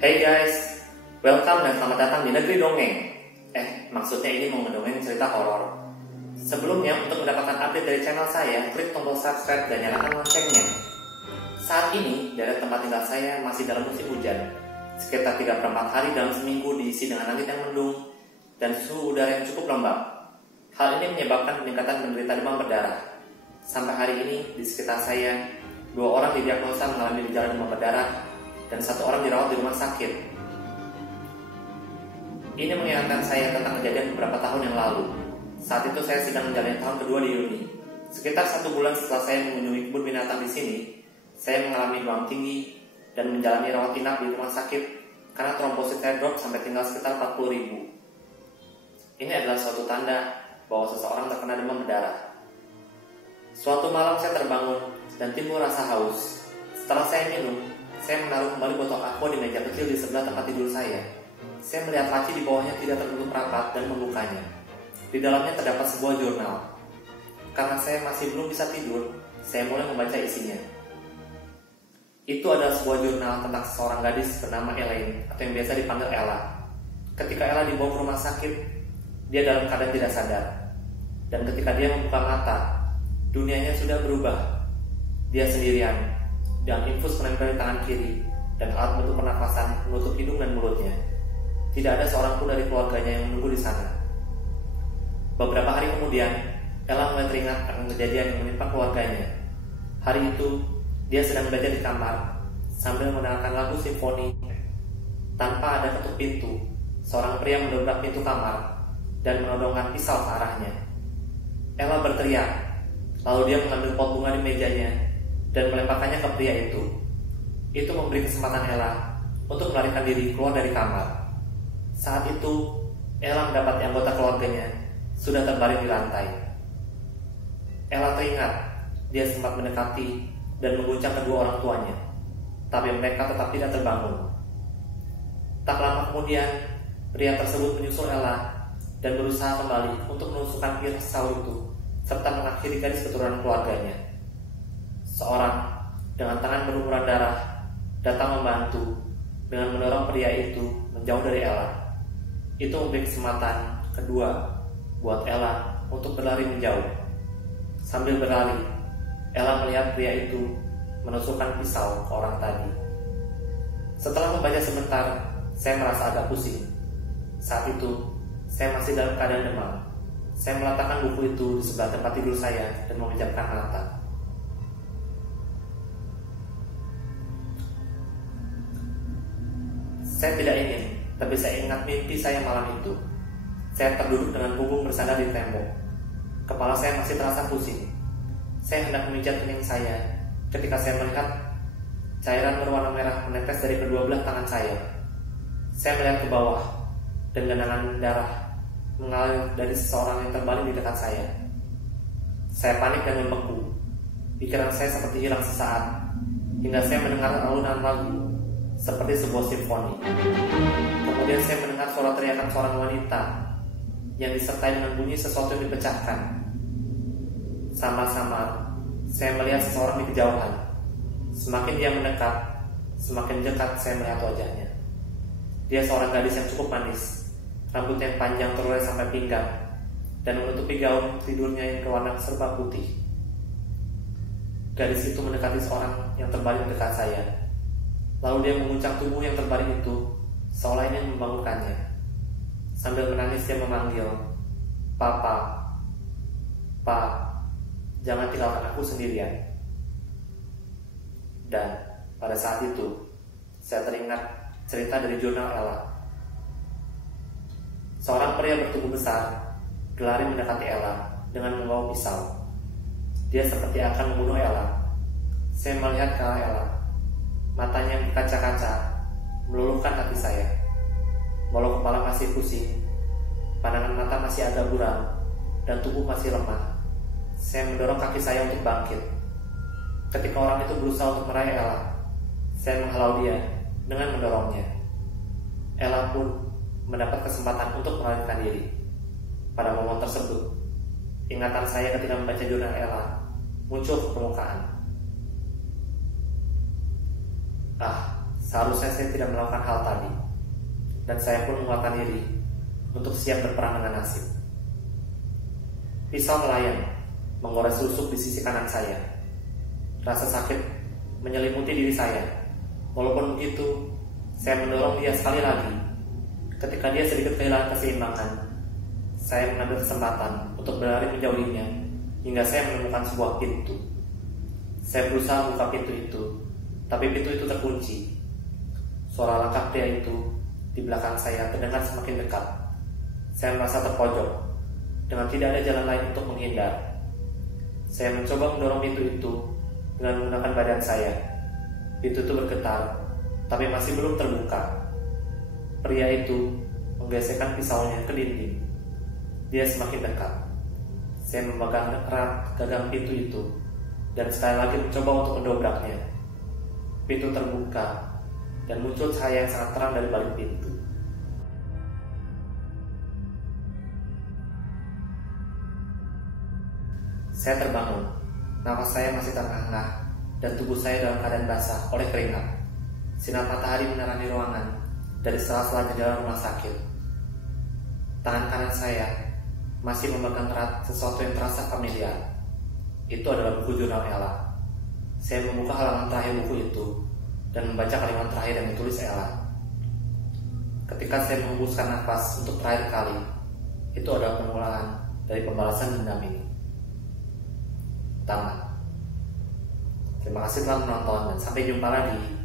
Hey guys, welcome dan selamat datang di Negeri Dongeng. Maksudnya ini mau ngedongeng cerita horor. Sebelumnya, untuk mendapatkan update dari channel saya, klik tombol subscribe dan nyalakan loncengnya. Saat ini, daerah tempat tinggal saya masih dalam musim hujan. Sekitar 3/4 hari dalam seminggu diisi dengan langit yang mendung dan suhu udara yang cukup lembab. Hal ini menyebabkan peningkatan penderita demam berdarah. Sampai hari ini, di sekitar saya, 2 orang didiagnosa mengalami gejala demam berdarah dan 1 orang dirawat di rumah sakit. Ini mengingatkan saya tentang kejadian beberapa tahun yang lalu. Saat itu saya sedang menjalani tahun kedua di uni. Sekitar 1 bulan setelah saya mengunjungi kebun binatang di sini, saya mengalami demam tinggi dan menjalani rawat inap di rumah sakit karena trombosit saya drop sampai tinggal sekitar 40.000. Ini adalah suatu tanda bahwa seseorang terkena demam berdarah. Suatu malam saya terbangun dan timbul rasa haus. Setelah saya minum, saya menaruh kembali botol aqua di meja kecil di sebelah tempat tidur saya. Saya melihat laci di bawahnya tidak tertutup rapat dan membukanya. Di dalamnya terdapat sebuah jurnal. Karena saya masih belum bisa tidur, saya mulai membaca isinya. Itu adalah sebuah jurnal tentang seorang gadis bernama Elaine, atau yang biasa dipanggil Ella. Ketika Ella dibawa ke rumah sakit, dia dalam keadaan tidak sadar. Dan ketika dia membuka mata, dunianya sudah berubah. Dia sendirian, dan infus menempel di tangan kiri, dan alat bantu pernafasan menutup hidung dan mulutnya. Tidak ada seorang pun dari keluarganya yang menunggu di sana. Beberapa hari kemudian, Ella mulai teringat akan kejadian yang menimpa keluarganya. Hari itu, dia sedang belajar di kamar sambil mendengarkan lagu simfoni. Tanpa ada ketuk pintu, seorang pria mendobrak pintu kamar dan menodongkan pisau ke arahnya. Ella berteriak, lalu dia mengambil pot bunga di mejanya dan melemparkannya ke pria itu. Itu memberi kesempatan Ella untuk melarikan diri keluar dari kamar. Saat itu, Ella mendapati anggota keluarganya sudah terbaring di lantai. Ella teringat, dia sempat mendekati dan mengguncang kedua orang tuanya, tapi mereka tetap tidak terbangun. Tak lama kemudian, pria tersebut menyusul Ella dan berusaha kembali untuk menusukkan pisau itu, serta mengakhiri garis keturunan keluarganya. Seorang dengan tangan berlumuran darah datang membantu dengan mendorong pria itu menjauh dari Ella. Itu memberi kesempatan kedua buat Ella untuk berlari menjauh. Sambil berlari, Ella melihat pria itu menusukkan pisau ke orang tadi. Setelah membaca sebentar, saya merasa agak pusing. Saat itu, saya masih dalam keadaan demam. Saya meletakkan buku itu di sebelah tempat tidur saya dan memejamkan mata. Saya tidak ingin, tapi saya ingat mimpi saya malam itu. Saya terduduk dengan punggung bersandar di tembok. Kepala saya masih terasa pusing. Saya hendak memijat kening saya ketika saya melihat cairan berwarna merah menetes dari kedua belah tangan saya. Saya melihat ke bawah dan genangan darah mengalir dari seseorang yang terbaring di dekat saya. Saya panik dan membeku. Pikiran saya seperti hilang sesaat, hingga saya mendengar alunan lagu seperti sebuah simfoni. Kemudian saya mendengar suara teriakan seorang wanita yang disertai dengan bunyi sesuatu yang dipecahkan. Samar-samar saya melihat seseorang di kejauhan. Semakin dia mendekat, semakin dekat saya melihat wajahnya. Dia seorang gadis yang cukup manis, rambut yang panjang terulai sampai pinggang dan menutupi gaun tidurnya yang berwarna serba putih. Gadis itu mendekati seorang yang terbaring dekat saya. Lalu dia menguncang tubuh yang terbaring itu, seolah ingin membangunkannya. Sambil menangis dia memanggil, "Papa, Pak, jangan tinggalkan aku sendirian." Dan pada saat itu, saya teringat cerita dari jurnal Ella. Seorang pria bertubuh besar berlari mendekati Ella dengan membawa pisau. Dia seperti akan membunuh Ella. Saya melihat ke arah Ella. Matanya yang berkaca-kaca meluluhkan hati saya. Walau kepala masih pusing, pandangan mata masih agak buram, dan tubuh masih lemah, saya mendorong kaki saya untuk bangkit. Ketika orang itu berusaha untuk meraih Ella, saya menghalau dia dengan mendorongnya. Ella pun mendapat kesempatan untuk melarikan diri. Pada momen tersebut, ingatan saya ketika membaca jurnal Ella muncul ke permukaan. Seharusnya saya tidak melakukan hal tadi, dan saya pun menguatkan diri untuk siap berperang dengan nasib. Pisau melayang, menggores rusuk di sisi kanan saya. Rasa sakit menyelimuti diri saya. Walaupun begitu, saya mendorong dia sekali lagi. Ketika dia sedikit kehilangan keseimbangan, saya mengambil kesempatan untuk berlari menjauhinya hingga saya menemukan sebuah pintu. Saya berusaha membuka pintu itu, tapi pintu itu terkunci. Suara langkah pria itu di belakang saya terdengar semakin dekat. Saya merasa terpojok, dengan tidak ada jalan lain untuk menghindar. Saya mencoba mendorong pintu itu dengan menggunakan badan saya. Pintu itu bergetar, tapi masih belum terbuka. Pria itu menggesekkan pisaunya ke dinding. Dia semakin dekat. Saya memegang erat gagang pintu itu dan sekali lagi mencoba untuk mendobraknya. Pintu terbuka dan muncul cahaya yang sangat terang dari balik pintu. Saya terbangun. Nafas saya masih terengah dan tubuh saya dalam keadaan basah oleh keringat. Sinar matahari menerangi ruangan dari sela-sela jendela rumah sakit. Tangan kanan saya masih memegang erat sesuatu yang terasa familiar. Itu adalah buku jurnal Ella. Saya membuka halaman terakhir buku itu dan membaca kalimat terakhir yang ditulis Ella. Ketika saya menghembuskan nafas untuk terakhir kali, itu adalah pengulangan dari pembalasan dendam ini. Tamat. Terima kasih telah menonton dan sampai jumpa lagi.